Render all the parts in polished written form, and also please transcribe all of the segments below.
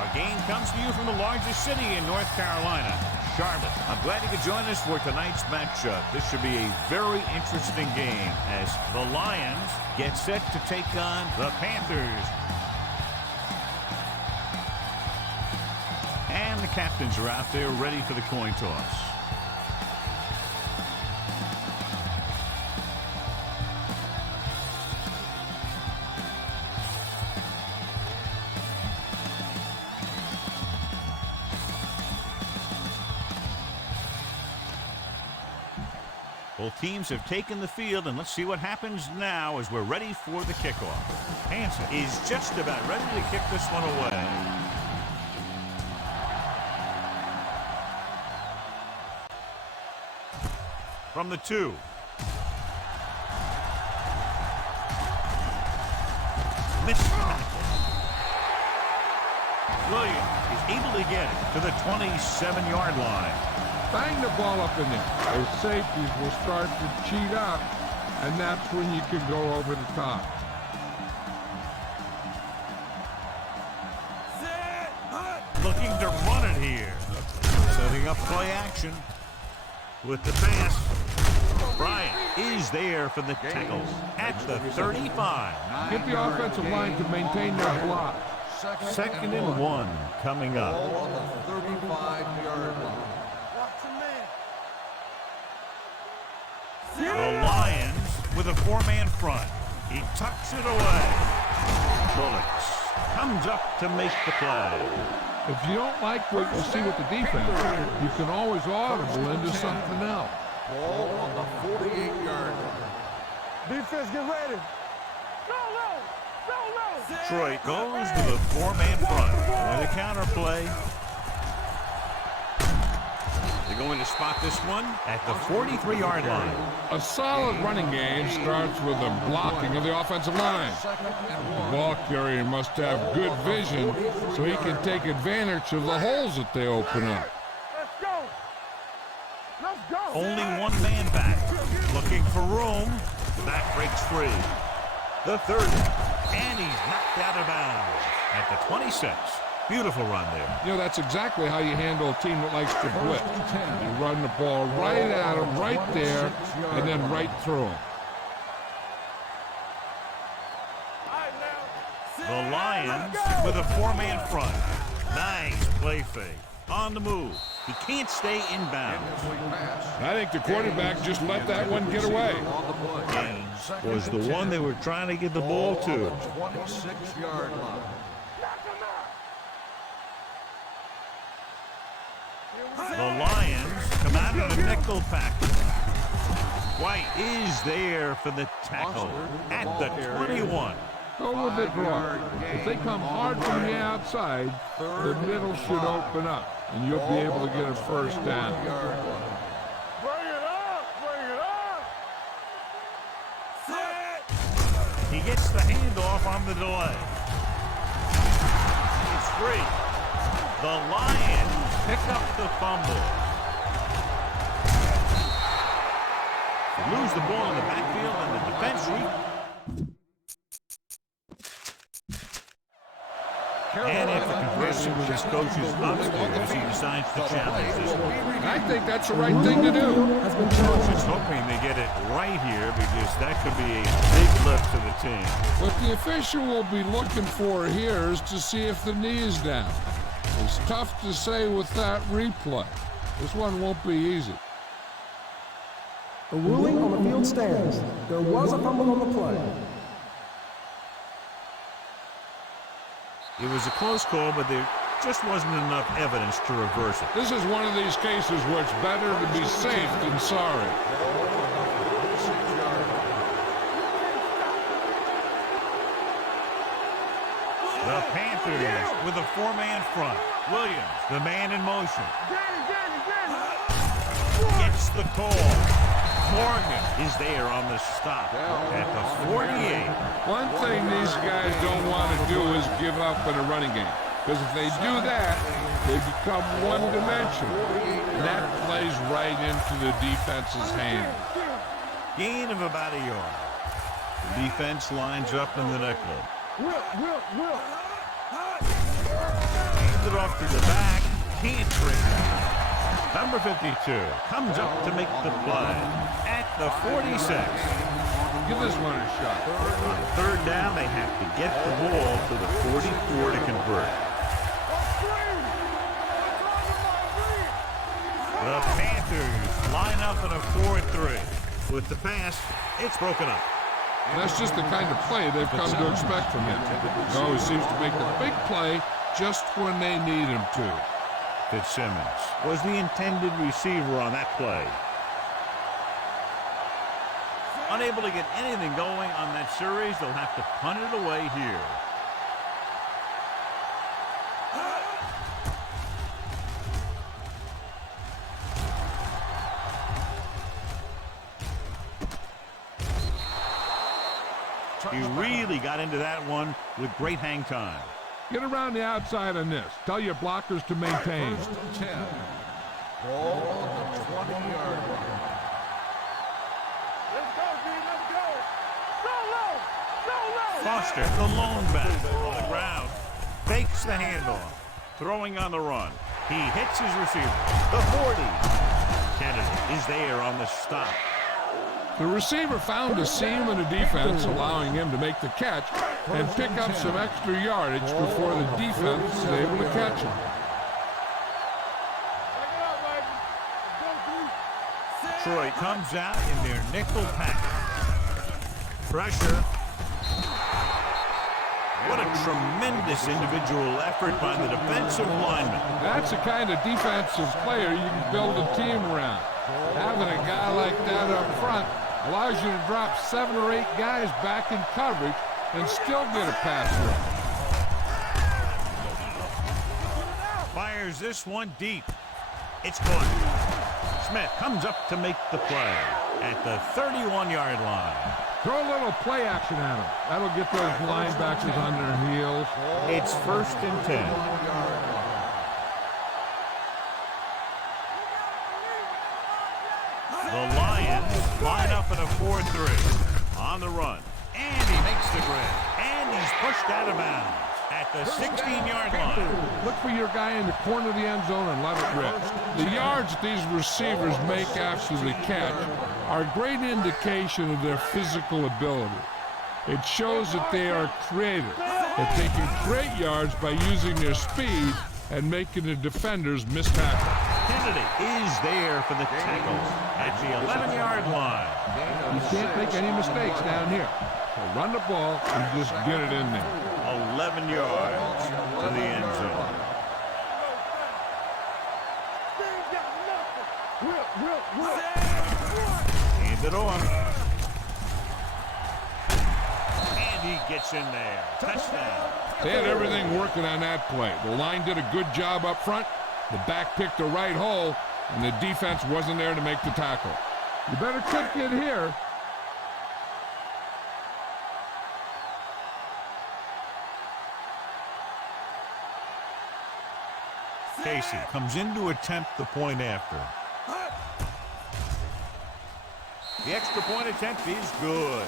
Our game comes to you from the largest city in North Carolina, Charlotte. I'm glad you could join us for tonight's matchup. This should be a very interesting game as the Lions get set to take on the Panthers. And the captains are out there ready for the coin toss. Both teams have taken the field, and let's see what happens now as we're ready for the kickoff. Hansen is just about ready to kick this one away. From the 2. Missed tackle. Williams is able to get it to the 27-yard line. Bang the ball up in there. Those safeties will start to cheat up, and that's when you can go over the top. Looking to run it here. Setting up play action with the pass. Bryant is there for the tackle at the 35. Get the offensive line to maintain their block. Second and 1 coming up. On the 35-yard line. The Lions with a 4-man front. He tucks it away. Bullets comes up to make the play. If you don't like what you see with the defense, you can always audible into something else. Ball on the 48-yard line. Defense, get ready. Go low. Go low. Detroit goes with a 4-man front. With a counter play. They're going to spot this one at the 43-yard line. A solid running game starts with the blocking of the offensive line. The ball carrier must have good vision so he can take advantage of the holes that they open up. Let's go. Let's go. Only one man back. Looking for room. The back breaks free. The 30. And he's knocked out of bounds at the 26. Beautiful run there. You know, that's exactly how you handle a team that likes to blitz. You run the ball right at them, right there, and then right through them. The Lions with a 4-man front. Nice play fake. On the move. He can't stay in bounds. I think the quarterback just let that one get away. Gaines was the one they were trying to get the ball to. 26-yard line. The Lions come out in a nickel package. White is there for the tackle at the 21. Go with it wrong. If they come hard from the outside, the middle should open up, and you'll be able to get a first down. Bring it up. Bring it up. He gets the handoff on the delay. It's free. The Lions pick up the fumble. They lose the ball in the backfield, and the defense And after conversing with his coaches upstairs, he decides to challenge this one. I think that's the right thing to do. Coach is hoping they get it right here because that could be a big lift to the team. What the official will be looking for here is to see if the knee is down. It's tough to say with that replay. This one won't be easy. The ruling on the field stands. There was a fumble on the play. It was a close call, but there just wasn't enough evidence to reverse it. This is one of these cases where it's better to be safe than sorry. The Panthers with a 4-man front. Williams, the man in motion. Gets the call. Morgan is there on the stop at the 48. One thing these guys don't want to do is give up in a running game. Because if they do that, they become one-dimensional. And that plays right into the defense's hand. Gain of about a yard. The defense lines up in the nickel. it off to the back. Can't bring it. Number 52 comes up to make the play at the 46. Give this one a shot. On third down, they have to get the ball to the 44 to convert. The Panthers line up in a 4-3. With the pass, it's broken up. And that's just the kind of play they've come to expect from him. He always seems to make the big play just when they need him to. Fitzsimmons was the intended receiver on that play. Unable to get anything going on that series, they'll have to punt it away here. He really got into that one with great hang time. Get around the outside on this. Tell your blockers to maintain. 1st and 10. Ball on the 20-yard line. Let's go, G. Let's go. Go low. Go low. Foster, the lone back on the ground, fakes the handoff, throwing on the run. He hits his receiver. The 40. Kennedy is there on the stop. The receiver found a seam in the defense, allowing him to make the catch and pick up some extra yardage before the defense is able to catch him. Troy comes out in their nickel package. Pressure. What a tremendous individual effort by the defensive lineman. That's the kind of defensive player you can build a team around. Having a guy like that up front allows you to drop 7 or 8 guys back in coverage and still get a pass rush. Fires this one deep. It's caught. Smith comes up to make the play at the 31-yard line. Throw a little play action at him. That'll get those linebackers on their heels. It's 1st and 10. The Lions line up in a 4-3. On the run. And he makes the grab. And he's pushed out of bounds at the 16-yard line. Look for your guy in the corner of the end zone and let it rip. The yards that these receivers make after the catch are a great indication of their physical ability. It shows that they are creative, that they can create yards by using their speed and making the defenders miss tackles. Kennedy is there for the tackle at the 11-yard line. You can't make any mistakes down here. So run the ball and just get it in there. 11 yards to the end zone. Hand it on. And he gets in there. Touchdown. They had everything working on that play. The line did a good job up front. The back picked the right hole, and the defense wasn't there to make the tackle. You better kick it here. Casey comes in to attempt the point after. The extra point attempt is good.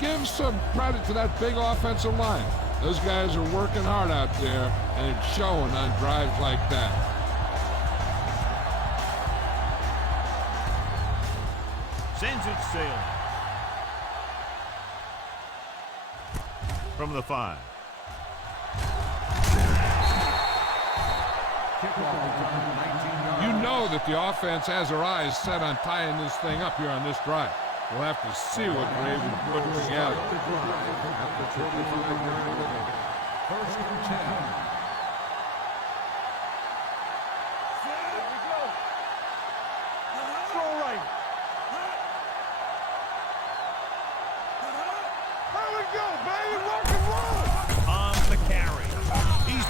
Give some credit to that big offensive line. Those guys are working hard out there, and it's showing on drives like that. Sends it sailing. From the 5. You know that the offense has their eyes set on tying this thing up here on this drive. We'll have to see what we're able to put together. 1st and 10.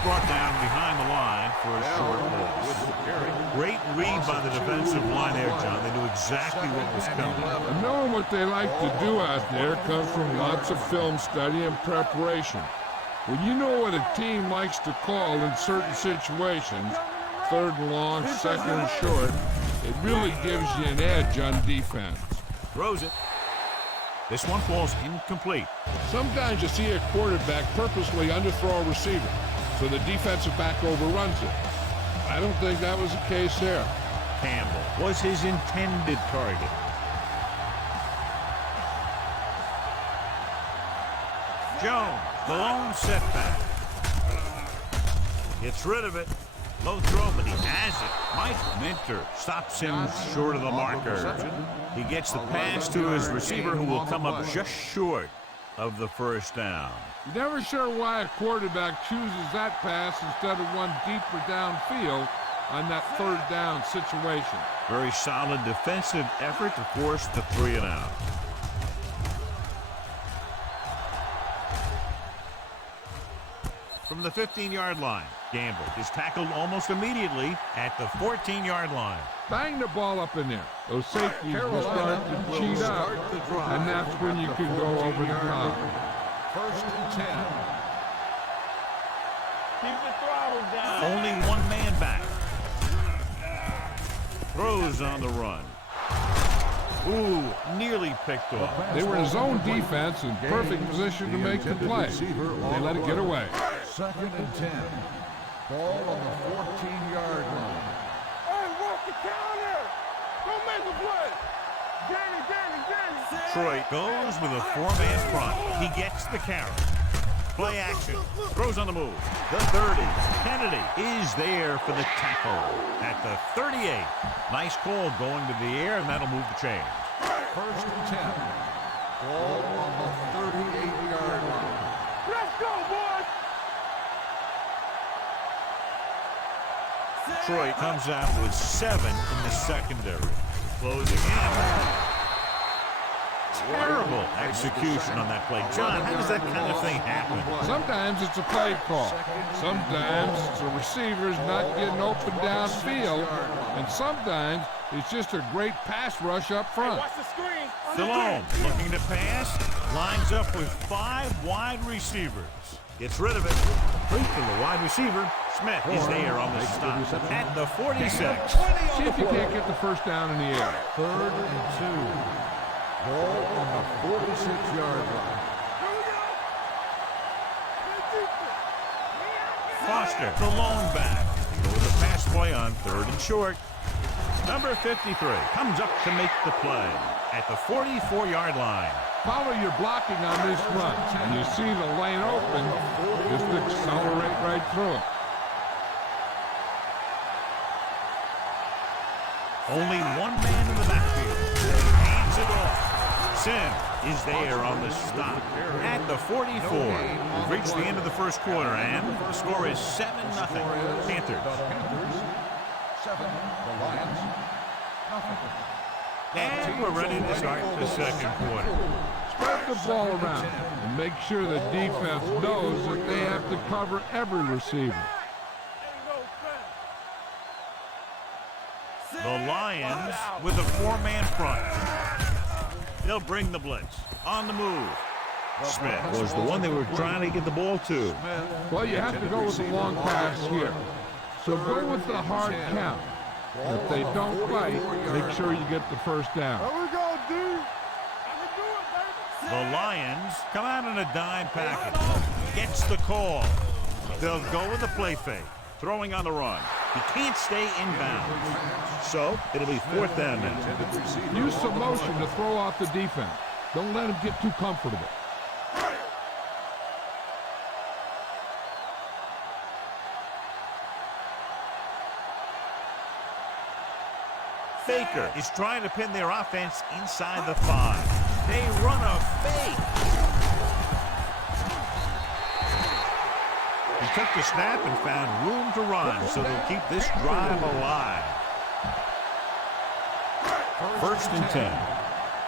Brought down behind the line for a short loss. Great read by the defensive line there, John. They knew exactly what was coming. And knowing what they like to do out there comes from lots of film study and preparation. When you know what a team likes to call in certain situations, 3rd and long, 2nd and short, it really gives you an edge on defense. Throws it. This one falls incomplete. Sometimes you see a quarterback purposely underthrow a receiver. so the defensive back overruns it. I don't think that was the case there. Campbell was his intended target. Jones, the lone setback. Gets rid of it. Low throw, but he has it. Mike Minter stops him short of the marker. He gets the pass to his receiver, who will come up just short of the first down. Never sure why a quarterback chooses that pass instead of one deeper downfield on that third down situation. Very solid defensive effort to force the 3 and out. From the 15-yard line, Gamble is tackled almost immediately at the 14-yard line. Bang the ball up in there. Those safeties will start to cheat up, and that's when you can go over the top. 1st and 10. Keep the throttle down. Only one man back. Throws on the run. Ooh, nearly picked off. They were in zone defense in perfect position to make the play. They let it get away. 2nd and 10. Ball on the 14-yard line. Hey, walk the counter. Don't make a play. Danny. Troy goes with a 4-man front. He gets the carry. Play action. Throws on the move. The 30. Kennedy is there for the tackle at the 38. Nice call going to the air, and that'll move the chains. 1st and 10. Ball on the 38-yard line. Let's go, boys. Troy comes out with 7 in the secondary. Closing in. Terrible execution on that play. John, how does that kind of thing happen? Sometimes it's a play call. Sometimes it's a receiver's not getting open downfield. And sometimes it's just a great pass rush up front. Watch the screen. Stallone looking to pass. Lines up with 5 wide receivers. Gets rid of it. Complete to the wide receiver. Smith is there on the stop at the 46. See if you can't get the first down in the air. 3rd and 2. Ball on the 46-yard line. Foster, the lone back. Go with a pass play on 3rd and short. Number 53 comes up to make the play at the 44-yard line. Follow your blocking on this run. And you see the lane open, just accelerate right through it. Only one man in the backfield. Hands it off. Sim is there on the stop at the 44. We've reached the end of the first quarter, and the score is 7-0. Panthers. 7. The Lions. Nothing. And we're ready to start the second quarter. Spread the ball around and make sure the defense knows that they have to cover every receiver. The Lions with a 4-man front. They'll bring the blitz. On the move. Smith was the one they were trying to get the ball to. Well, you have to go with the long pass here. So go with the hard count. If they don't fight, make sure you get the first down. There we go, dude. The Lions come out in a dime package. Gets the call. They'll go with the play fake. Throwing on the run. He can't stay inbound. So it'll be 4th down now. Use some motion to throw off the defense. Don't let him get too comfortable. Baker is trying to pin their offense inside the 5. They run a fake. He took the snap and found room to run, so they'll keep this drive alive. 1st and 10.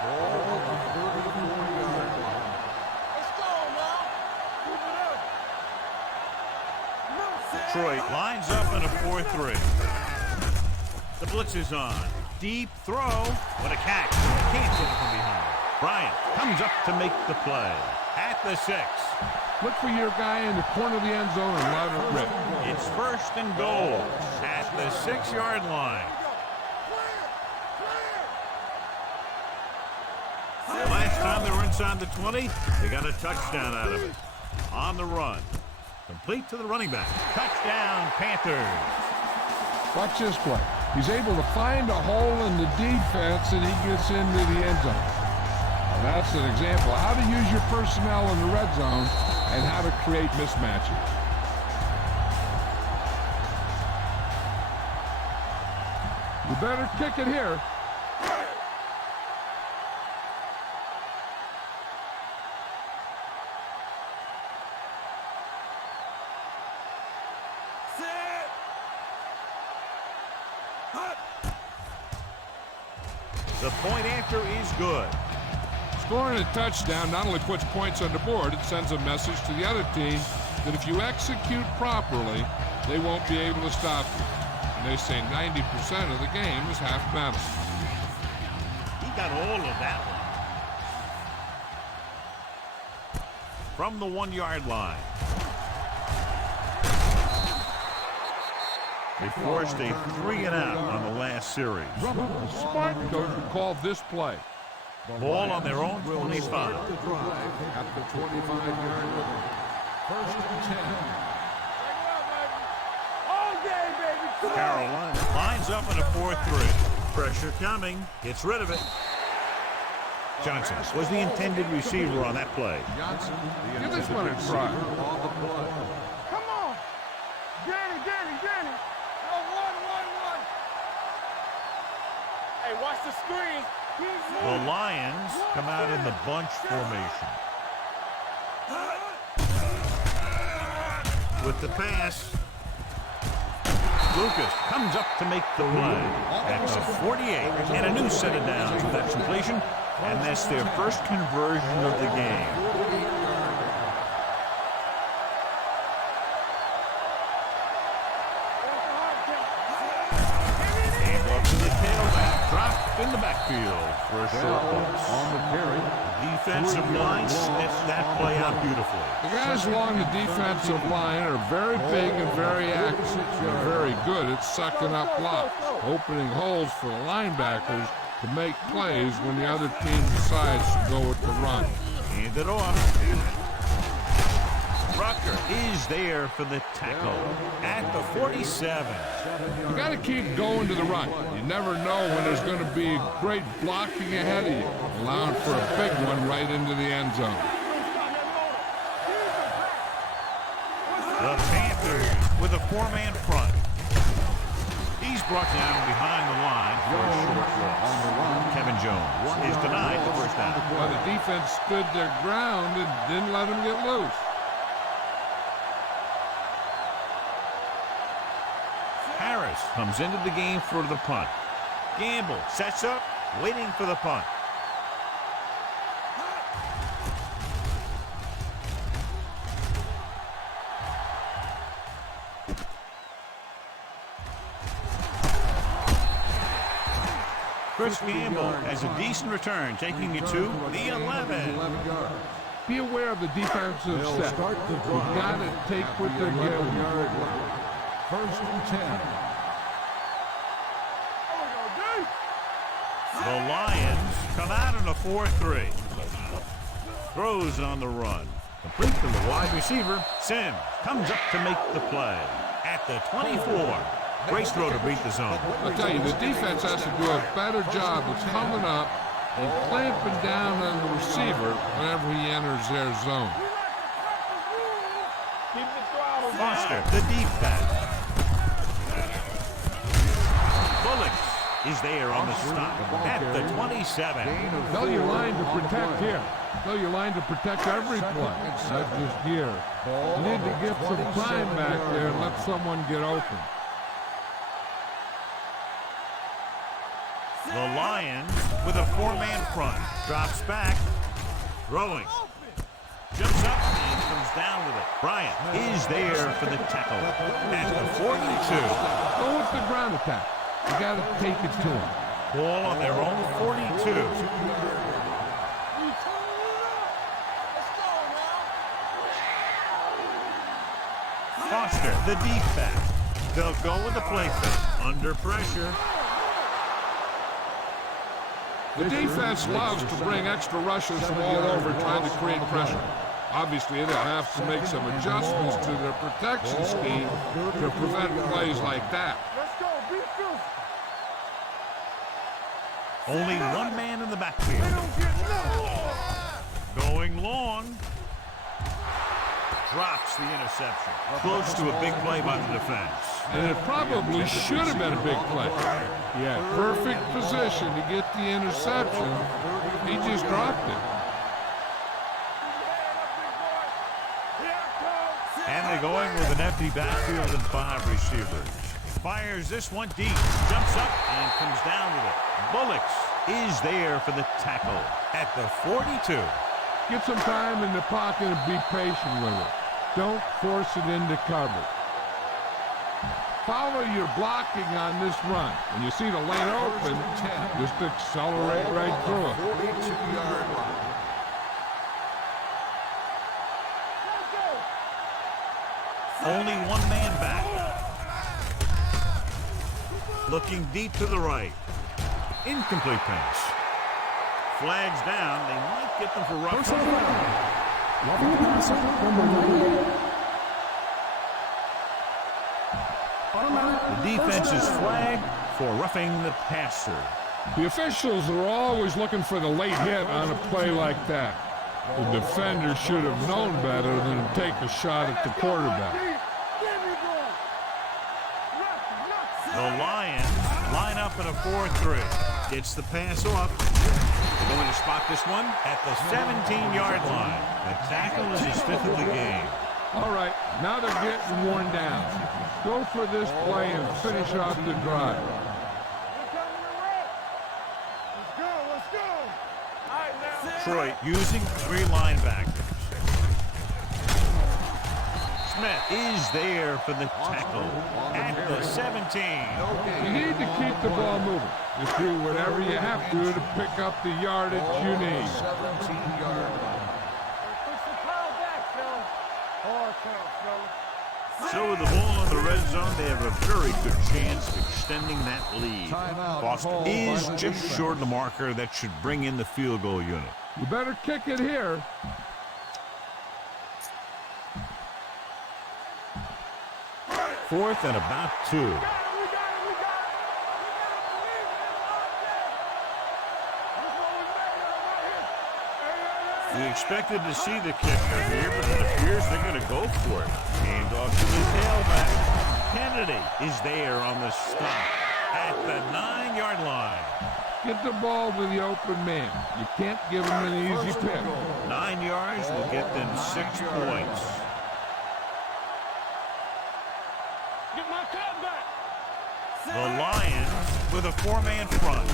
Ball on the 34-yard line. Let's go now. Keep it up. Detroit lines up in a 4-3. The blitz is on. Deep throw. What a catch. Can't get it from behind. Bryant comes up to make the play. At the 6. Look for your guy in the corner of the end zone and let it rip. It's 1st and goal at the 6-yard line. Last time they were inside the 20, they got a touchdown out of it. On the run. Complete to the running back. Touchdown, Panthers. Watch this play. He's able to find a hole in the defense and he gets into the end zone. Now that's an example of how to use your personnel in the red zone and how to create mismatches. You better kick it here. The point after is good. Scoring a touchdown not only puts points on the board, it sends a message to the other team that if you execute properly, they won't be able to stop you. And they say 90% of the game is half battle. He got all of that one. From the 1-yard line. They forced a 3-and-out on the last series. A smart coach would call this play. Ball on their own 25. The drive at the 25-yard line. First and 10. All day, baby. Come on. Carolina lines up in a 4-3. Pressure coming. Gets rid of it. Johnson was the intended receiver on that play. Johnson, the Give this intended one a receiver try. on the play. Come on. Danny. No, one. Hey, watch the screen. The Lions come out in the bunch formation. With the pass, Lucas comes up to make the play at the 48, and a new set of downs with that completion, and that's their first conversion of the game. Hand off to the tailback, dropped in the backfield for a short pass. On the carry. Defensive line sniffs that play out beautifully. The guys along the defensive line are very big and very active. They're very good at sucking up blocks, opening holes for the linebackers to make plays when the other team decides to go with the run. Hand it off. Rucker is there for the tackle at the 47. You got to keep going to the run. You never know when there's going to be great blocking ahead of you, allowing for a big one right into the end zone. The Panthers with a 4-man front. He's brought down behind the line for a short loss. Kevin Jones is denied the first down. Well, the defense stood their ground and didn't let him get loose. Harris comes into the game for the punt. Gamble sets up, waiting for the punt. Chris Gamble has a decent return, taking you to the 11. Be aware of the defensive set. You got to take what they're giving you. First and 10. The Lions come out in a 4-3. Throws on the run. Complete to the wide receiver. Sims comes up to make the play at the 24. Great throw to beat the zone. I'll tell you, the defense has to do a better job of coming up and clamping down on the receiver whenever he enters their zone. Foster, the deep pass. Bullock is there on the stop at the 27. Tell your line to protect here. Tell your line to protect every play, not just here. You need to get some time back there and let someone get open. The Lions with a 4-man front. Drops back. Throwing. Jumps up and comes down with it. Bryant is there for the tackle at the 42. Go with the ground attack. You got to take it to him. Ball on their own 42. Foster, the deep back. They'll go with the play fake. Under pressure. The defense loves to bring extra rushers from all over trying to create pressure. Obviously, they'll have to make some adjustments to their protection scheme to prevent plays like that. Let's go. Be physical. Only one man in the backfield. They don't get nothing. Going long. Drops the interception. Close to a big play by the defense. And it probably should have been a big play. Yeah, perfect position to get the interception. He just dropped it. And they're going with an empty backfield and 5 receivers. Fires this one deep. Jumps up and comes down with it. Bullocks is there for the tackle at the 42. Get some time in the pocket and be patient with it. Don't force it into cover. Follow your blocking on this run. When you see the lane open, just accelerate right through it. 42-yard line. Only one man back. Looking deep to the right. Incomplete pass. Flags down. They might get them for roughing. Personal foul. Roughing the passer, number 98. Automatic. The defense is flagged for roughing the passer. The officials are always looking for the late hit on a play like that. The defender should have known better than to take a shot at the quarterback. The Lions line up in a 4-3. Gets the pass off. They're going to spot this one at the 17-yard line. The tackle is his 5th of the game. All right, now they're getting worn down. Go for this play and finish off the drive. Detroit using 3 linebackers. Smith is there for the tackle at the 17. You need to keep the ball moving. Just do whatever you have to pick up the yardage you need. 17-yard line. So with the ball in the red zone, they have a very good chance of extending that lead. Foster is just short of the marker. That should bring in the field goal unit. You better kick it here. Fourth and about 2. We expected to see the kicker here, but it appears they're going to go for it. Hand off to the tailback. Kennedy is there on the stop at the 9-yard line. Get the ball to the open man. You can't give him an easy pick. 9 yards will get them 6 points. Get my cut back. The Lions with a 4-man front.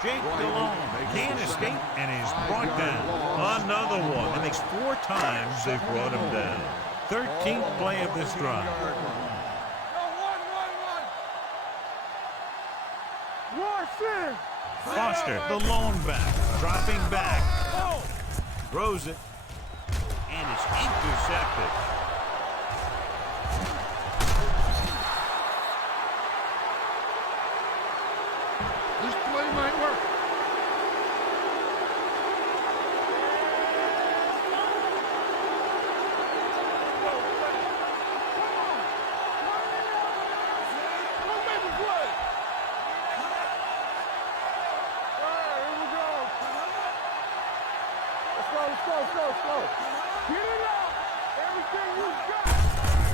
Jake DeLone can't escape and is brought down. Another one. It makes 4 times they've brought him down. 13th play of this drive. Foster, the lone back, dropping back. Throws it. And it's intercepted. This play might work.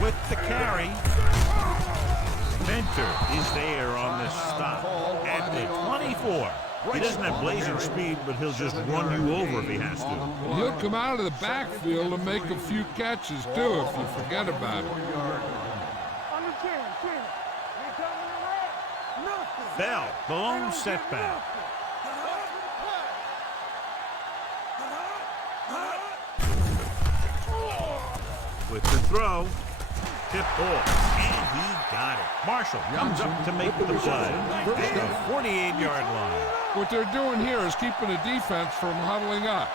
With the carry, Mentor is there on the stop at the 24. He doesn't have blazing speed, but he'll just run you over if he has to. He'll come out of the backfield and make a few catches, too, if you forget about it. Bell, the lone setback. With the throw, tip ball, and he got it. Marshall comes up to make the play at the 48-yard line. What they're doing here is keeping the defense from huddling up.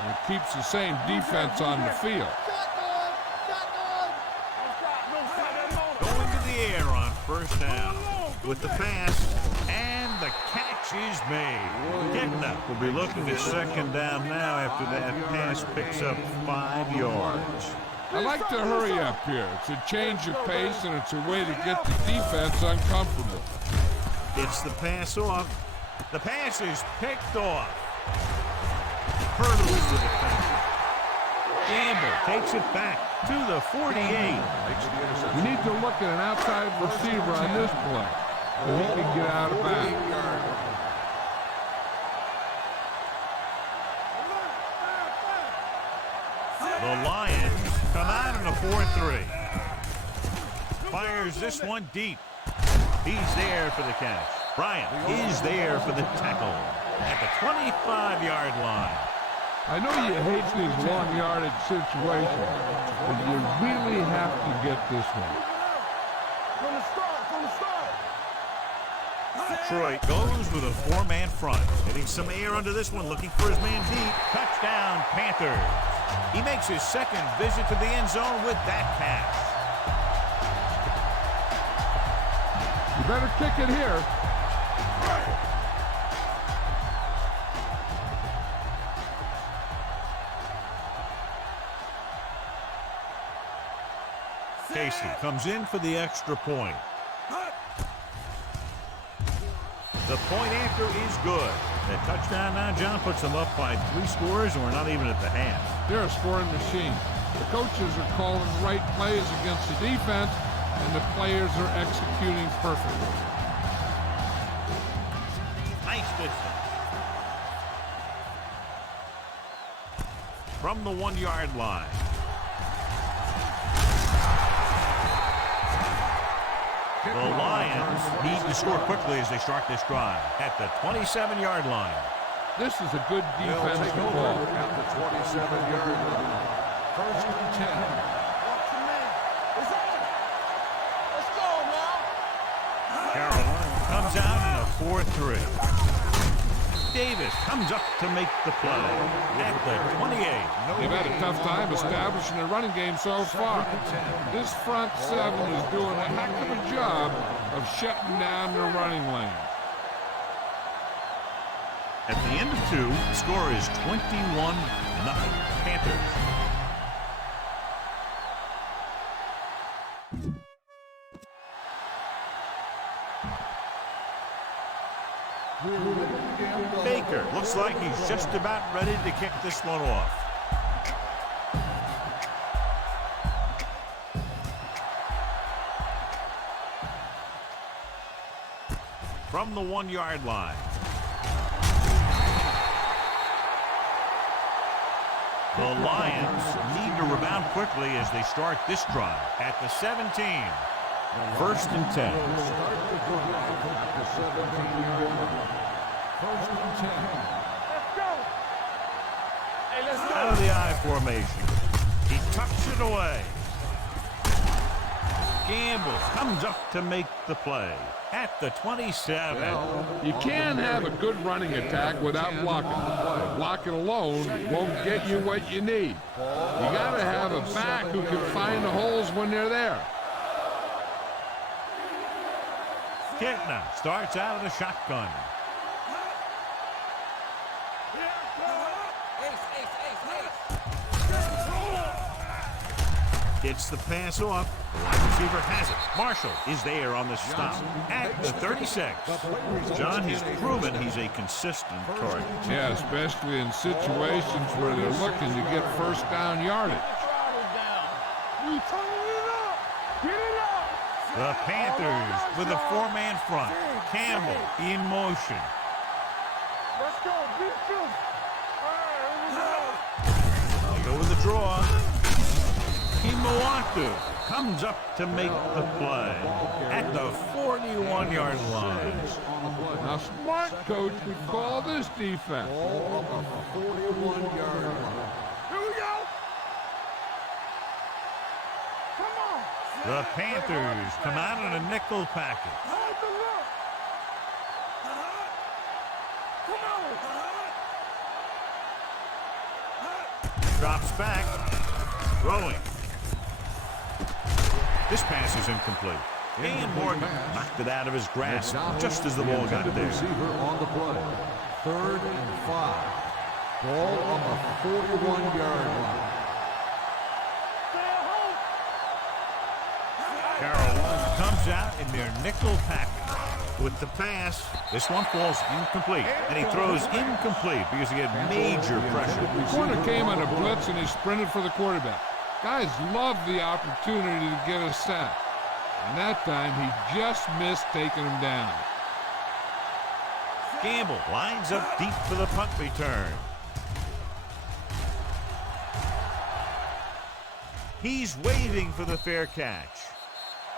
And it keeps the same defense on the field. Going to the air on first down with the pass, and the catch is made. Getna will be looking at second down now after that pass picks up 5 yards. I like to hurry up here. It's a change of pace, and it's a way to get the defense uncomfortable. It's the pass off. The pass is picked off. Hurdles the defender. Gamble takes it back to the 48. You need to look at an outside receiver on this play so he can get out of bounds. The Lions come out in a 4-3. Fires this one deep. He's there for the catch. Bryant is there for the tackle at the 25-yard line. I know you hate these long yardage situations, but you really have to get this one. From the start. Detroit goes with a 4-man front. Hitting some air under this one, looking for his man deep. Touchdown, Panthers. He makes his second visit to the end zone with that pass. You better kick it here. Casey comes in for the extra point. The point after is good. That touchdown now, John, puts them up by 3 scores, and we're not even at the half. They're a scoring machine. The coaches are calling the right plays against the defense, and the players are executing perfectly. Nice distance. From the 1-yard line. The Lions need to score quickly as they start this drive at the 27-yard line. This is a good defensive ball. At the 27-yard line. First and 10. Let's go now. Carolina comes out in a 4-3. Davis comes up to make the play at the 28. They've had a tough time establishing a running game so far. This front seven is doing a heck of a job of shutting down the running lane. At the end of 2, the score is 21-0 Panthers. Baker looks like he's just about ready to kick this one off. From the 1-yard line. The Lions need to rebound quickly as they start this drive at the 17. First and 10. First and 10. Let's go. Hey, let's go. Out of the I formation. He tucks it away. Gamble comes up to make the play at the 27. You can't have a good running attack without blocking. Blocking alone won't get you what you need. You got to have a back who can find the holes when they're there. Kitna starts out of the shotgun. Gets the pass off. The wide receiver has it. Marshall is there on the stop at the 36. John has proven he's a consistent target. Yeah, especially in situations where they're looking to get first down yardage. We turn it up. Get it up. The Panthers with a 4-man front. Campbell in motion. Let's go. Beat you. All right, They go with the draw. Kimawatu comes up to make the play at the 41-yard line. Now, smart coach would call this defense. 41-yard line. here we go. Come on. The Panthers come out in a nickel package. Hide the look. Come on. Drops back. Throwing. This pass is incomplete. And Morgan knocked it out of his grasp just as the ball got there. Receiver on the play. 3rd and 5. Ball on the 41-yard line. Carolina comes out in their nickel package. With the pass, this one falls incomplete. And he throws incomplete because he had major pressure. The corner came on a blitz and he sprinted for the quarterback. Guys love the opportunity to get a sack. And that time he just missed taking him down. Gamble lines up deep for the punt return. He's waving for the fair catch.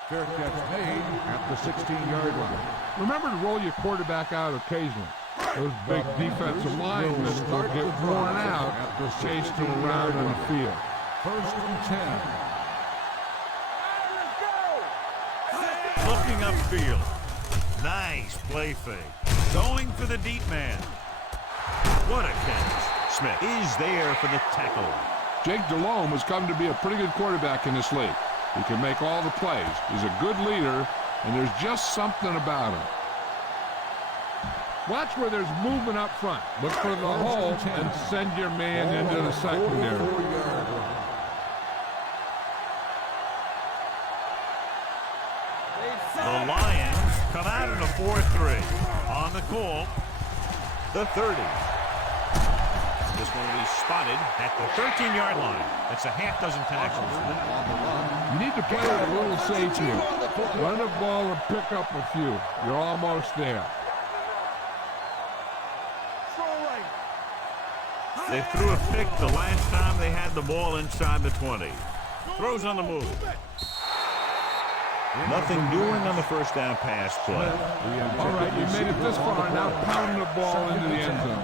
Fair catch made at the 16-yard line. Remember to roll your quarterback out occasionally. Those big defensive linemen will get worn out chasing him around on the field. 1st and 10. Looking upfield. Nice play fake. Going for the deep man. What a catch. Smith is there for the tackle. Jake Delhomme has come to be a pretty good quarterback in this league. He can make all the plays. He's a good leader, and there's just something about him. Watch where there's movement up front. Look for the hole and send your man into the secondary. The Lions come out in a 4-3. On the call, the 30. This one will be spotted at the 13-yard line. That's a half dozen tackles. You need to play with a little safety. Run the ball and pick up a few. You're almost there. They threw a pick the last time they had the ball inside the 20. Throws on the move. Nothing doing on the first down pass play. All right, you made it this far. Now pound the ball into the end zone.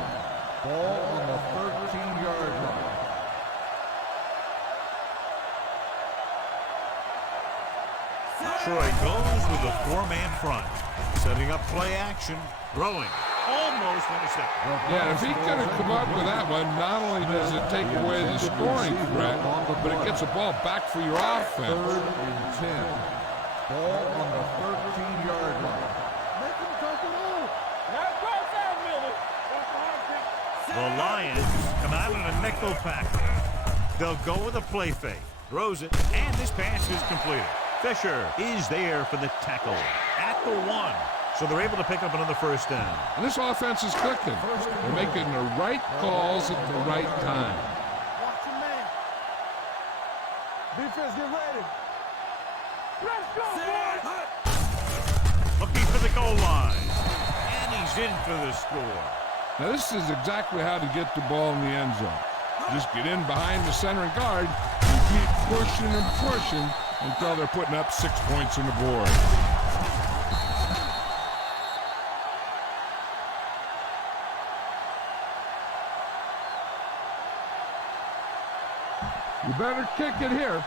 Ball on the 13-yard line. Troy goes with a 4-man front. Setting up play action. Throwing. Almost intercepted. Yeah, if he could have come up with that one, not only does it take away the scoring threat, but it gets the ball back for your offense. 3rd and 10. Ball on the 13-yard line. The Lions come out in a nickel package. They'll go with a play fake. Throws it, and this pass is completed. Fisher is there for the tackle at the 1. So they're able to pick up another first down. And this offense is clicking. They're making the right calls at the right time. Watch your man. Defense, get ready. Let's go, boys. Looking for the goal line. And he's in for the score. Now this is exactly how to get the ball in the end zone. Just get in behind the center guard and keep pushing and pushing until they're putting up 6 points on the board. You better kick it here.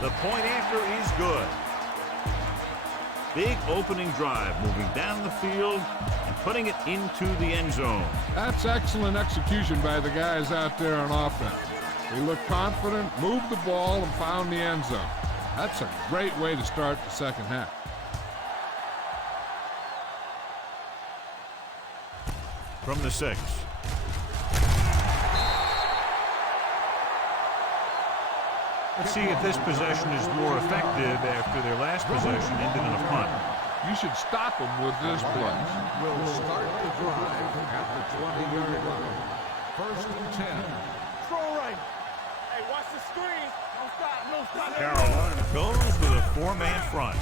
The point after is good. Big opening drive, moving down the field and putting it into the end zone. That's excellent execution by the guys out there on offense. They looked confident, moved the ball, and found the end zone. That's a great way to start the second half. From the 6. Let's see if this possession is more effective after their last possession ended in a punt. You should stop them with this play. Will start the drive at the 20-yard line. 1st and 10. Throw right. Hey, watch the screen. Don't stop. No stop. Carolina goes with a 4-man front.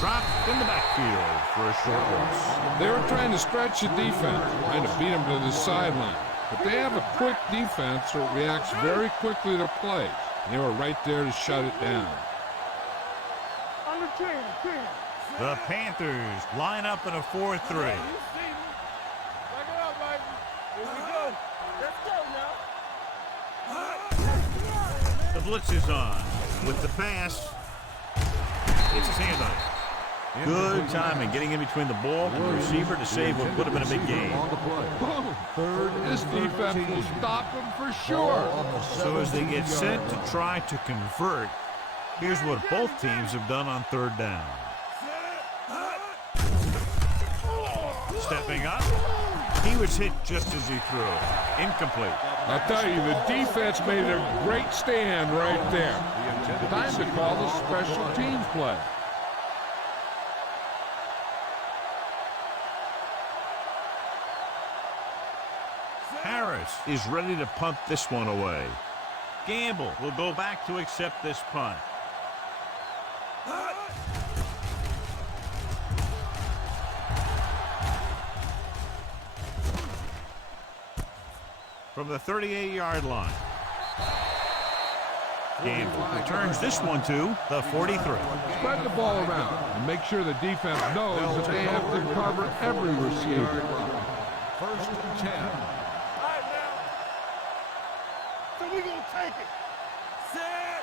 Dropped in the backfield for a short loss. They were trying to stretch the defense, trying to beat them to the sideline. But they have a quick defense that reacts very quickly to plays. They were right there to shut it down. On the 10. The Panthers line up in a 4-3. Back it up, baby. Here we go. Let's go now. The blitz is on with the pass. Gets his hand on it. Good timing, getting in between the ball and the receiver to save what would have been a big gain. This defense will stop him for sure. So as they get set to try to convert, here's what both teams have done on third down. Stepping up, he was hit just as he threw. Incomplete. I'll tell you, the defense made a great stand right there. Time to call the special teams play. Harris is ready to punt this one away. Gamble will go back to accept this punt. From the 38-yard line. Gamble returns this one to the 43. Spread the ball around and make sure the defense knows that they have to cover every receiver. First and 10. So we gonna take it. Set.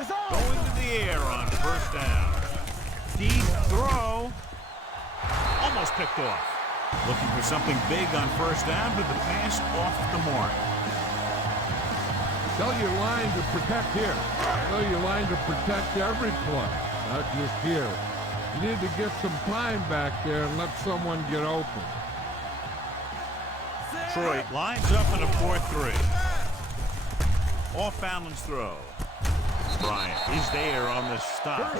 It's on. Going to the air on first down. Deep throw. Almost picked off. Looking for something big on first down, but the pass off the mark. Tell your line to protect here. Tell your line to protect every play, not just here. You need to get some time back there and let someone get open. Detroit lines up in a 4-3. Off balance throw. Bryant is there on the stop.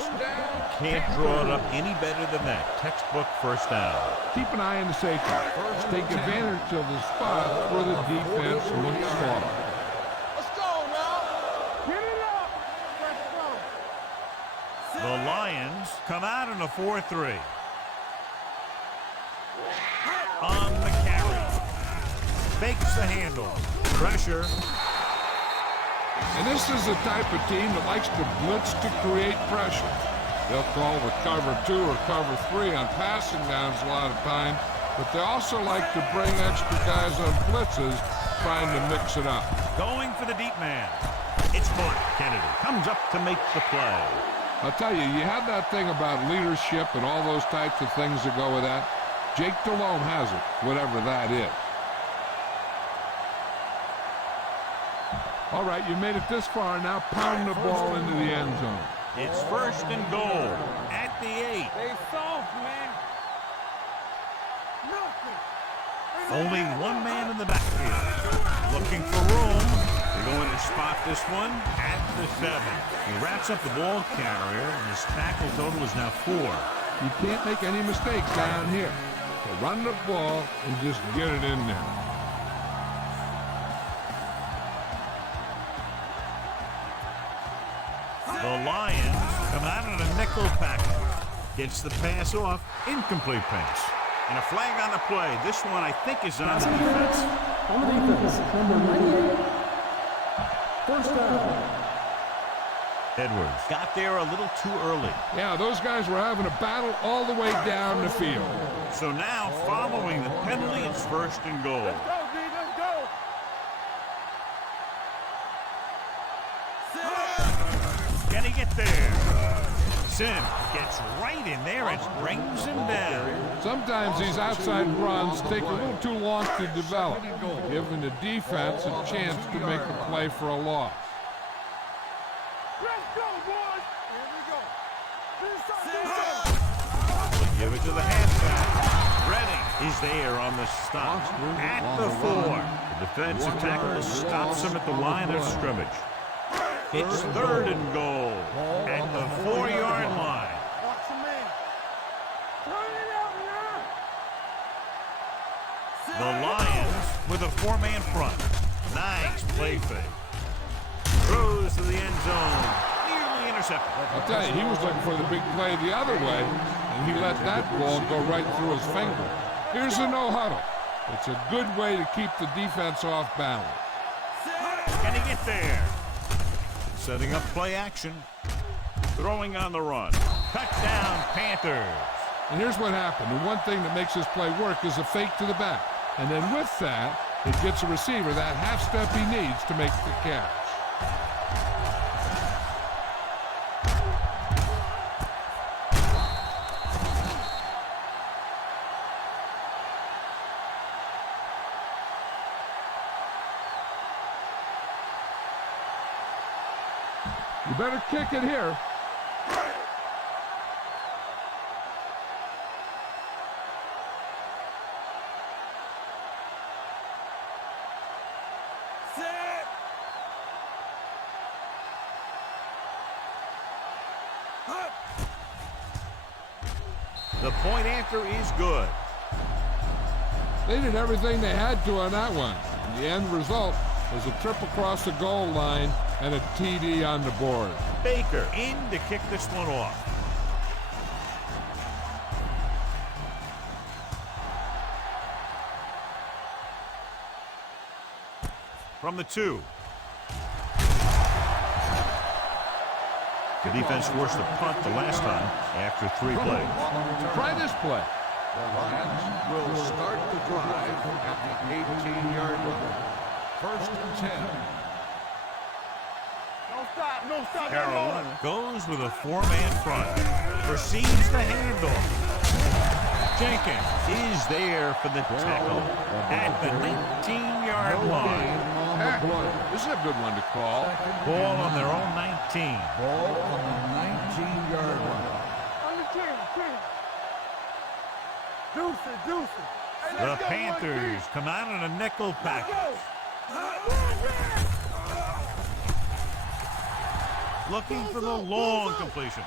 Can't draw it up any better than that. Textbook first down. Keep an eye on the safety. Take advantage of the spot where the defense looks soft. Let's go, now. Get it up. Let's go. The Lions come out in a 4-3. On the carry. Fakes the handle. Pressure. And this is the type of team that likes to blitz to create pressure. They'll call the cover 2 or cover 3 on passing downs a lot of time, but they also like to bring extra guys on blitzes, trying to mix it up. Going for the deep man. It's Blunt. Kennedy comes up to make the play. I'll tell you, you have that thing about leadership and all those types of things that go with that. Jake Delhomme has it, whatever that is. All right, you made it this far. Now pound the ball into the end zone. It's first and goal at the 8. They soft, man. Nothing. Only one man in the backfield. Looking for room. They're going to spot this one at the 7. He wraps up the ball carrier, and his tackle total is now 4. You can't make any mistakes down here. So run the ball and just get it in there. The Lions come out in a nickel package. Gets the pass off. Incomplete pass. And a flag on the play. This one, I think, is on the defense. On the defense, number 98. First down. Edwards got there a little too early. Yeah, those guys were having a battle all the way down the field. So now, following the penalty, it's first and goal. Let's go, D. Let's go. Can he get there? Sim gets right in there and brings him down. Sometimes these outside runs take a little too long to develop, giving the defense a chance to make a play for a loss. Let's go, boys. Here we go. Give it to the halfback. Redding is there on the stop. At the 4. The defensive tackle stops him at the line of scrimmage. It's third and goal at the 4-yard line. Watch the man. Turn it out now. The Lions with a 4-man front. Nice play fake. Throws to the end zone. Nearly intercepted. I'll tell you, he was looking for the big play the other way, and he let that ball go right through his finger. Here's a no-huddle. It's a good way to keep the defense off balance. Can he get there? Setting up play action. Throwing on the run. Touchdown, Panthers. And here's what happened. The one thing that makes this play work is a fake to the back. And then with that, it gets a receiver that half step he needs to make the catch. You better kick it here. The point after is good. They did everything they had to on that one. The end result was a trip across the goal line and a TD on the board. Baker in to kick this one off. From the 2. The defense forced a punt the last time after 3 plays. Try this play. The Lions will start the drive at the 18-yard line. First and 10. Don't stop, don't stop. Carolina goes with a 4-man front. Proceeds the handoff. Jenkins is there for the tackle at the 19-yard line. This is a good one to call. Ball on their own 19. Ball on the 19-yard line. On the 10. Deuce it. Hey, The let's go, Panthers come out in a nickel package. Looking for the long completion.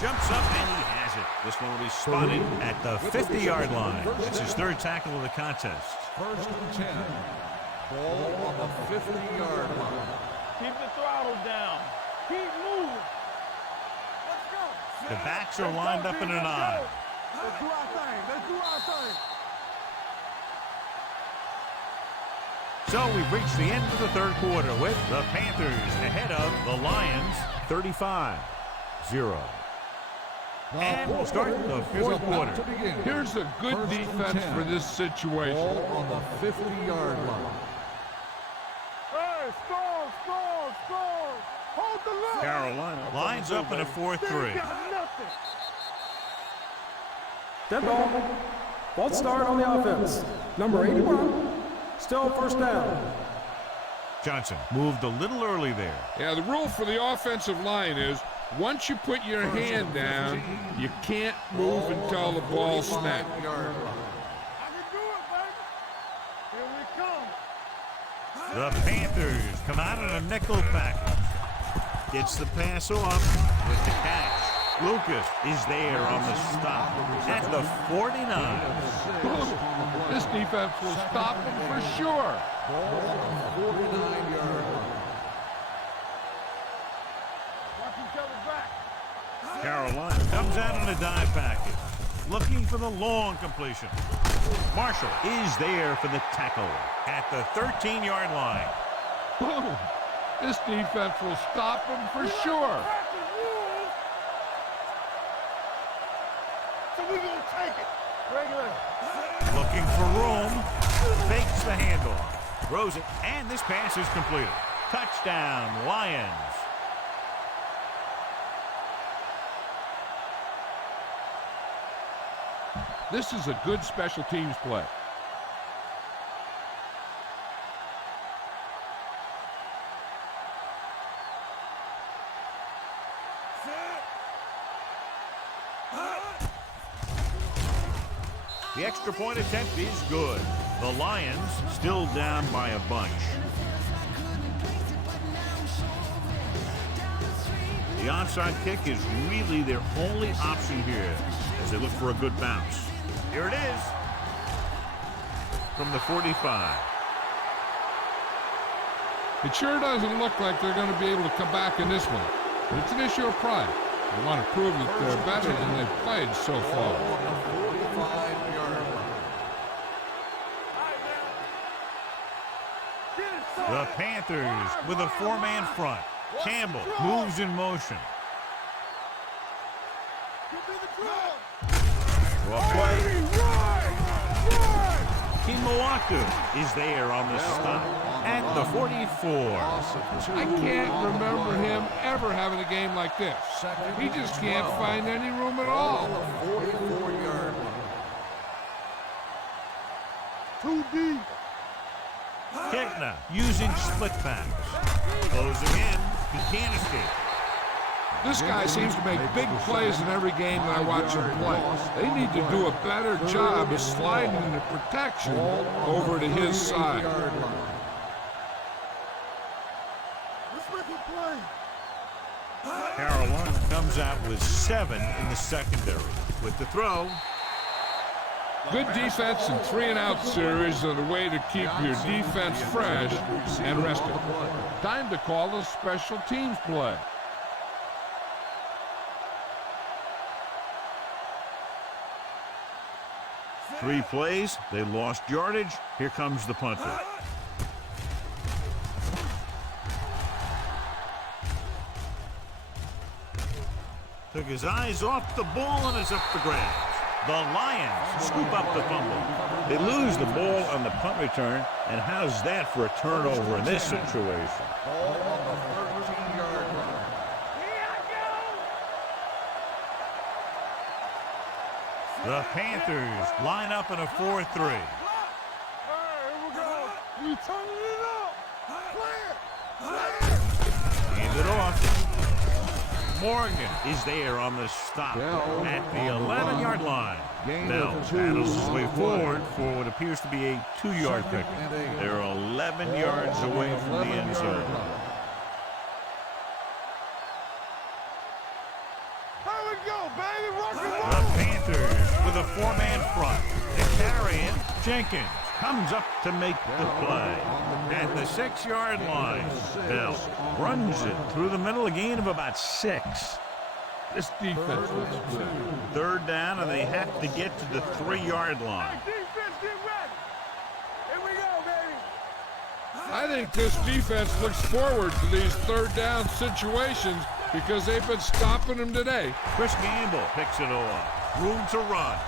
Jumps up and he has it. This one will be spotted at the 50-yard line. It's his 3rd tackle of the contest. First and 10. Ball on the 50-yard line. Keep the throttle down. Keep moving. Let's go. The backs are lined up in an eye. Let's do our thing. So we've reached the end of the 3rd quarter with the Panthers ahead of the Lions 35-0. And we'll start the 4th quarter. Here's a good defense for this situation. Ball on the 50-yard line. Hey, score. Hold the line. Carolina lines up in a 4-3. Nothing. Dead ball. False start on the offense. Number 81. Still first down. Johnson moved a little early there. Yeah, the rule for the offensive line is once you put your hand down, you can't move until the ball's snapped. I can do it, baby. Here we come. The Panthers come out in a nickel package. Gets the pass off with the catch. Lucas is there on the stop at the 49. This defense will stop him for sure. Ball on the 49-yard line. Watch each other back. Carolina comes out in a dive package, looking for the long completion. Marshall is there for the tackle at the 13-yard line. Boom. This defense will stop him for sure. So we're going to take it. Regular. Looking for room, fakes the handoff, throws it, and this pass is completed. Touchdown, Lions. This is a good special teams play. The extra point attempt is good. The Lions still down by a bunch. The onside kick is really their only option here as they look for a good bounce. Here it is from the 45. It sure doesn't look like they're going to be able to come back in this one. But it's an issue of pride. They want to prove that they're better than they've played so far. The Panthers with a 4-man front. Campbell moves in motion. Kimawatu is there on the stop at the 44. I can't remember him ever having a game like this. He just can't find any room at all. 44-yard line. Too deep. Kickner using split backs. Closing in He can't escape. This guy seems to make big plays in every game that I watch him play. They need to do a better job of sliding into protection over to his side. Let's make a play. Carolina comes out with 7 in the secondary. With the throw. Good defense and 3-and-out series are the way to keep your defense fresh and rested. Time to call a special teams play. 3 plays, they lost yardage. Here comes the punter. Took his eyes off the ball and is up for grabs. The Lions scoop up the fumble. They lose the ball on the punt return, and how's that for a turnover in this situation? Ball on the 13-yard line. The Panthers line up in a 4-3. All right, here we go. You turning it up. Play it. Hand it off. Morgan is there on the stop at the 11-yard line. Bell battles his way forward for what appears to be a 2-yard pick. They're 11 yards away from the end zone. Here we go, baby. Rock and roll. The Panthers with a 4-man front. They carry it. Jenkins comes up to make the play. At the 6-yard line, Bell runs it through the middle, a gain of about 6. This defense looks good. 3rd down, and they have to get to the 3-yard line. Defense, get ready. Here we go, baby. I think this defense looks forward to these 3rd down situations because they've been stopping them today. Chris Gamble picks it off. Room to run.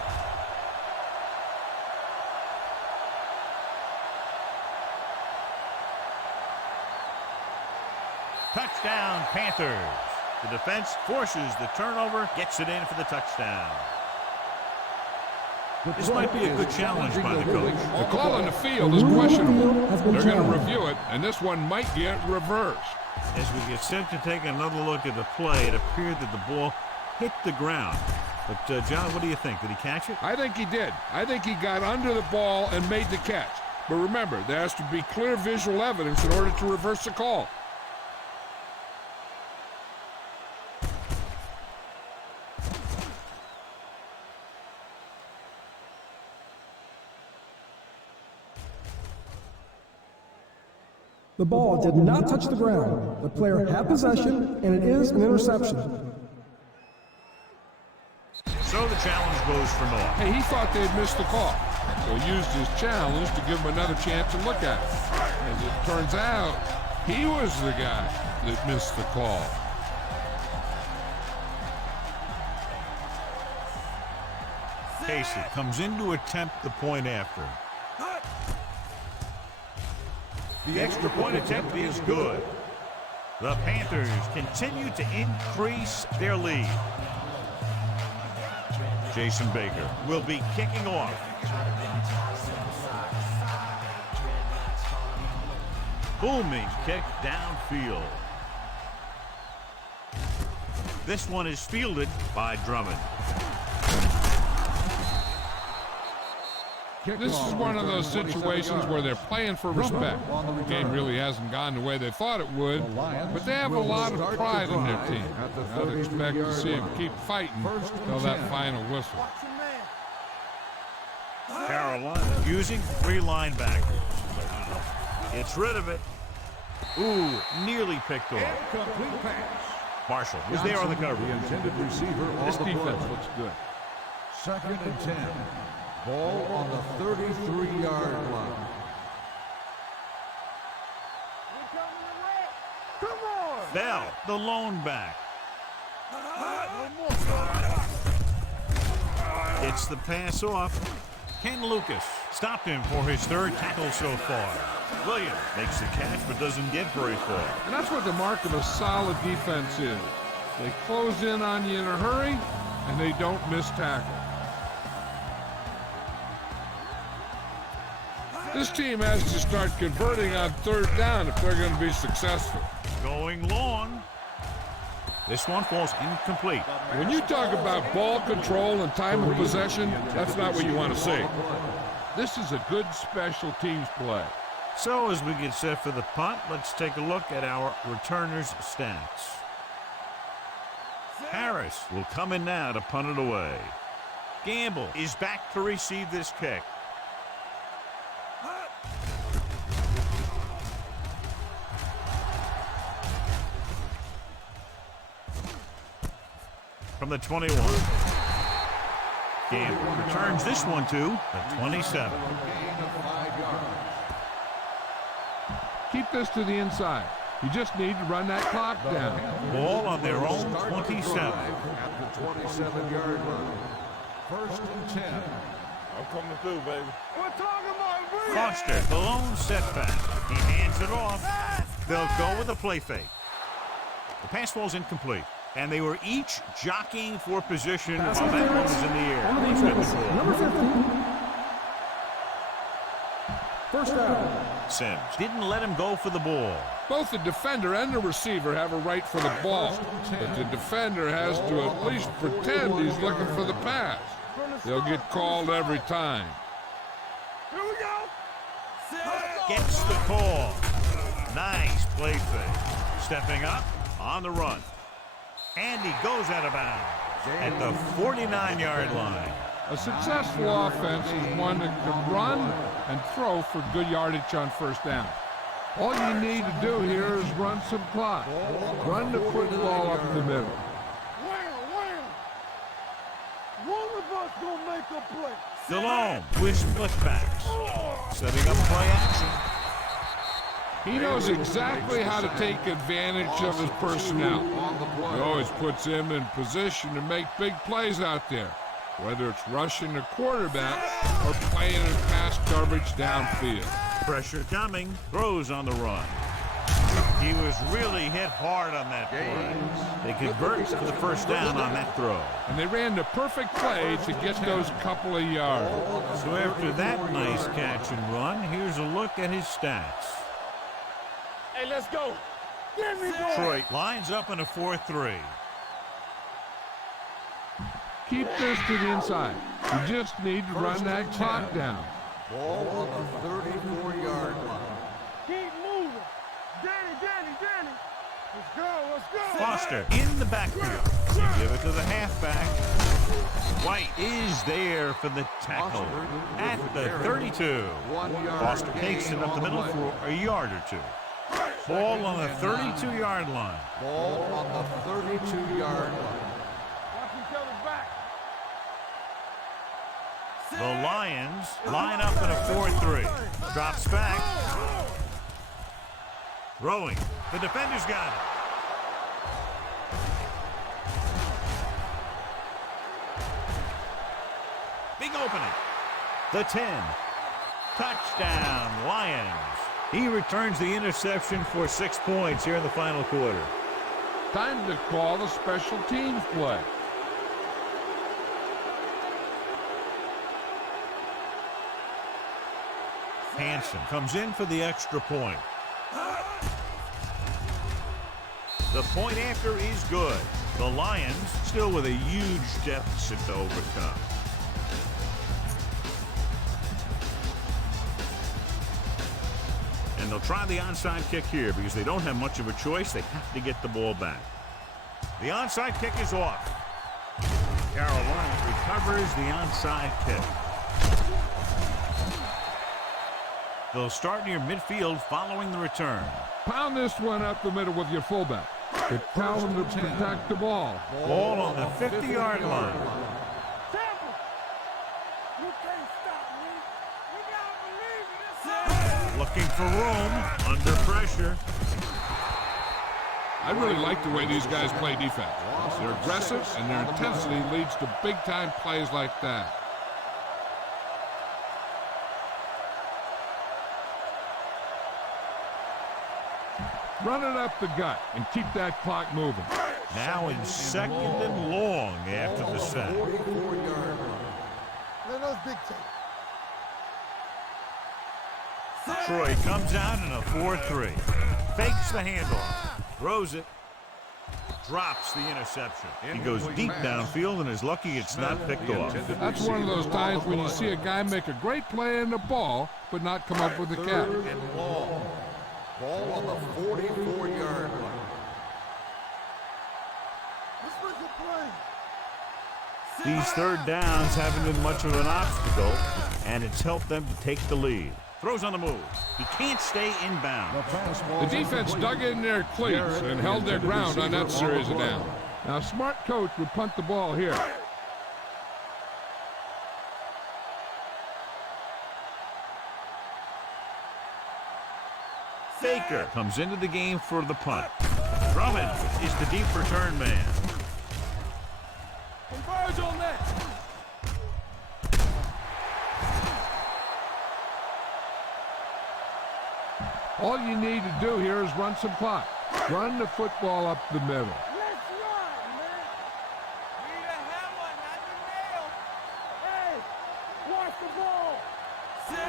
Touchdown, Panthers. The defense forces the turnover, gets it in for the touchdown. This might be a good challenge by the coach. The call on the field is questionable. They're going to review it, and this one might get reversed. As we get set to take another look at the play, it appeared that the ball hit the ground. But, John, what do you think? Did he catch it? I think he did. I think he got under the ball and made the catch. But remember, there has to be clear visual evidence in order to reverse the call. The ball did not touch the ground. The player had possession, and it is an interception. So the challenge goes for naught. Hey, he thought they'd missed the call, so he used his challenge to give him another chance to look at it. As it turns out, he was the guy that missed the call. Casey comes in to attempt the point after. The extra point attempt is good. The Panthers continue to increase their lead. Jason Baker will be kicking off. Booming kick downfield. This one is fielded by Drummond. This is one of those situations where they're playing for respect. The game really hasn't gone the way they thought it would, but they have a lot of pride in their team. I'd expect to see them keep fighting till that final whistle. Carolina using 3 linebackers. It's rid of it. Ooh, nearly picked off. Complete pass. Marshall is there on the cover. The intended receiver This on the defense play. looks good. 2nd and 10. Ball on the 33-yard line. Come on. Bell, the lone back. Gets the pass off. Ken Lucas stopped him for his 3rd tackle so far. Williams makes the catch but doesn't get very far. And that's what the mark of a solid defense is. They close in on you in a hurry, and they don't miss tackle. This team has to start converting on third down if they're going to be successful. Going long. This one falls incomplete. When you talk about ball control and time of possession, that's not what you want to see. This is a good special teams play. So as we get set for the punt, let's take a look at our returners' stats. Harris will come in now to punt it away. Gamble is back to receive this kick. From the 21. Gamble returns this one to the 27. Keep this to the inside. You just need to run that clock down. Ball on their own 27. At the 27-yard line. First and 10. I'm coming through, baby. We're talking about Bree. Foster, the lone setback. He hands it off. They'll go with a play fake. The pass falls incomplete. And they were each jockeying for position while that one was in the air. Let's get the ball. Number 15. First down. Sims didn't let him go for the ball. Both the defender and the receiver have a right for the ball, but the defender has to at least pretend he's looking for the pass. They'll get called every time. Here we go. Gets the call. Nice play fake. Stepping up on the run. And he goes out of bounds at the 49-yard line. A successful offense is one that can run and throw for good yardage on first down. All you need to do here is run some clock. Run the football up the middle. Wham. One of us gonna make a play. Delhomme with splitbacks. Setting up play action. He knows exactly how to take advantage of his personnel. He always puts him in position to make big plays out there, whether it's rushing the quarterback or playing in pass coverage downfield. Pressure coming. Throws on the run. He was really hit hard on that play. They convert to the first down on that throw. And they ran the perfect play to get those couple of yards. So after that nice catch and run, here's a look at his stats. Hey, let's go. Give me ball. Detroit lines up in a 4-3. Keep this to the inside. You just need to run that clock down. Ball on the 34-yard line. Keep moving. Danny. Let's go. Foster in the backfield. They give it to the halfback. White is there for the tackle at the 32. Foster takes it up the middle for a yard or two. Ball on the 32-yard line. Ball on the 32-yard line. Watch each other back. The Lions line up in a 4-3. Drops back. Throwing. The defender's got it. Big opening. The 10. Touchdown, Lions. He returns the interception for 6 points here in the final quarter. Time to call the special teams play. Hansen comes in for the extra point. The point after is good. The Lions still with a huge deficit to overcome. And they'll try the onside kick here because they don't have much of a choice. They have to get the ball back. The onside kick is off. Carolina recovers the onside kick. They'll start near midfield following the return. Pound this one up the middle with your fullback. But tell them to protect the ball. Ball on the 50-yard line. Tampa, you can't stop me. You gotta believe in this. Looking for room, under pressure. I really like the way these guys play defense. They're aggressive, and their intensity leads to big-time plays like that. Run it up the gut and keep that clock moving. Now in second and long after the sack. 44-yard line. Let us dictate. Troy comes out in a 4-3. Fakes the handoff. Throws it. Drops the interception. He goes deep downfield and is lucky it's not picked off. That's one of those times when you see a guy make a great play in the ball, but not come up with a catch. And long. Ball on the 44-yard line. These third downs haven't been much of an obstacle, and it's helped them to take the lead. Throws on the move. He can't stay inbound. The defense dug in their cleats and held their ground on that series of downs. Now, a smart coach would punt the ball here. Baker comes into the game for the punt. Drummond is the deep return man. Converge on that. All you need to do here is run some clock. Run the football up the middle. Let's run, man. Need a hammer, not the nail. Hey, watch the ball.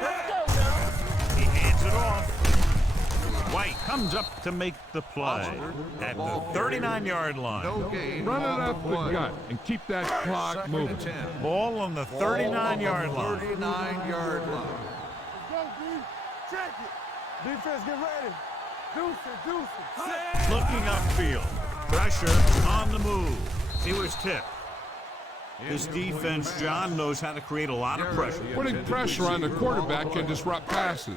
Let's go now. He hands it off. White comes up to make the play at the 39-yard line. Run it up the gut and keep that clock moving. Ball on the 39-yard line. 39-yard line. Let's go, D. Check it. Defense, get ready. Deuce it. Looking upfield. Pressure on the move. It was tipped. This defense, John, knows how to create a lot of pressure. Putting pressure on the quarterback can disrupt passes,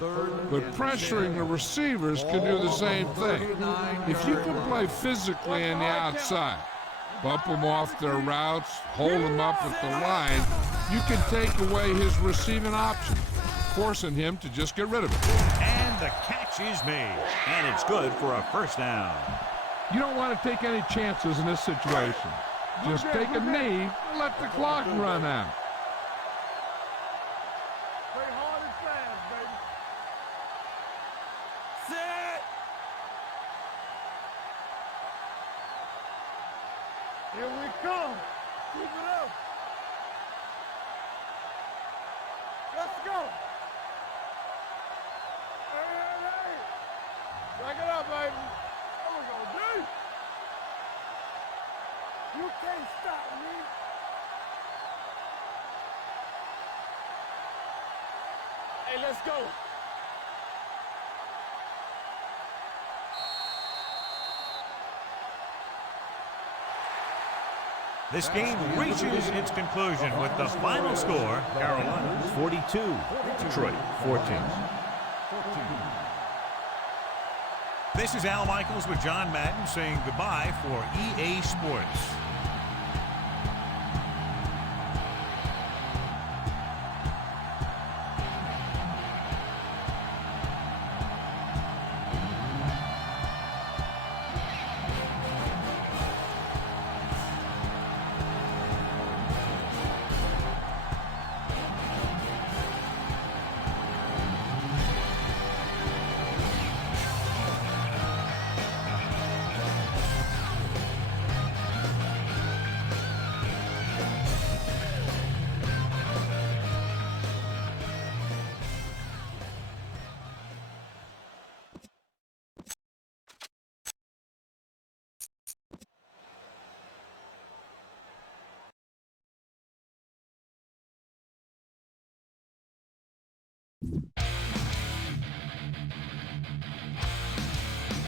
but pressuring the receivers can do the same thing. If you can play physically on the outside, bump them off their routes, hold them up at the line, you can take away his receiving options, forcing him to just get rid of it. And the catch is made, and it's good for a first down. You don't want to take any chances in this situation. Just take a knee and let the clock run out. Play hard and fast, baby. Set. Here we come. Keep it up. Let's go. Hey. Back it up, baby. There we go, D. You can't stop me. Hey, let's go. This game reaches its conclusion with the final score, Carolina 42, Detroit 14. This is Al Michaels with John Madden saying goodbye for EA Sports.